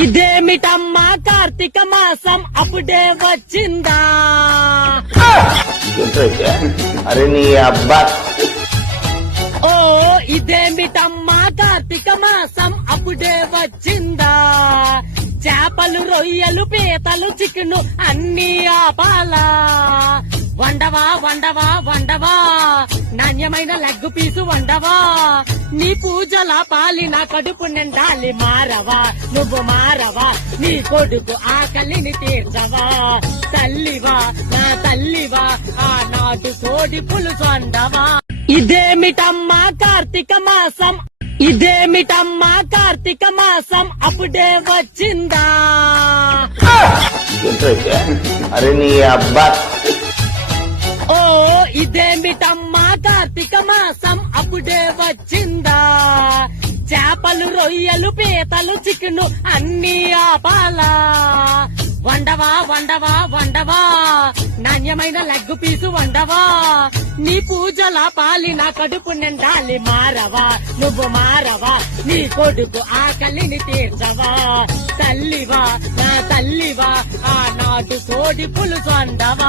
ఇదేమిటమ్మా కార్తీక మాసం అప్పుడే వచ్చిందా? అరే నీ అబ్బా. ఓ ఇదేమిటమ్మా కార్తీక మాసం అప్పుడే వచ్చిందా? చేపలు రొయ్యలు పీతలు చికెను అన్ని ఆపాలా? వండవా వండవా వండవా నాణ్యమైన లెగ్గు పీసు వండవా? నీ పూజల పాలిన కడుపు నిండాలి మారవా? నువ్వు మారవా? నీ కొడుకు ఆకలిని తీర్చవా? తల్లివా నా తల్లివా ఆ నాటు కోడి పులుసు వండవా? ఇదేమిటమ్మా కార్తీక మాసం ఇదేమిటమ్మా కార్తీక మాసం అప్పుడే వచ్చిందా? అరే నీ అబ్బా. ఓ ఇదేమిటమ్మా కార్తీక మాసం అప్పుడే వచ్చిందా? చేపలు రొయ్యలు పీతలు చికెను అన్ని ఆపాలా? వండవా వండవా వండవా నాణ్యమైన లెగ్గు పీసు వండవా? నీ పూజల పాలిన కడుపు నిండాలి మారవా? నువ్వు మారవా? నీ కొడుకు ఆకలిని తీర్చవా? తల్లివా నా తల్లివా ఆ నాటు కోడి పులుసు వండవా?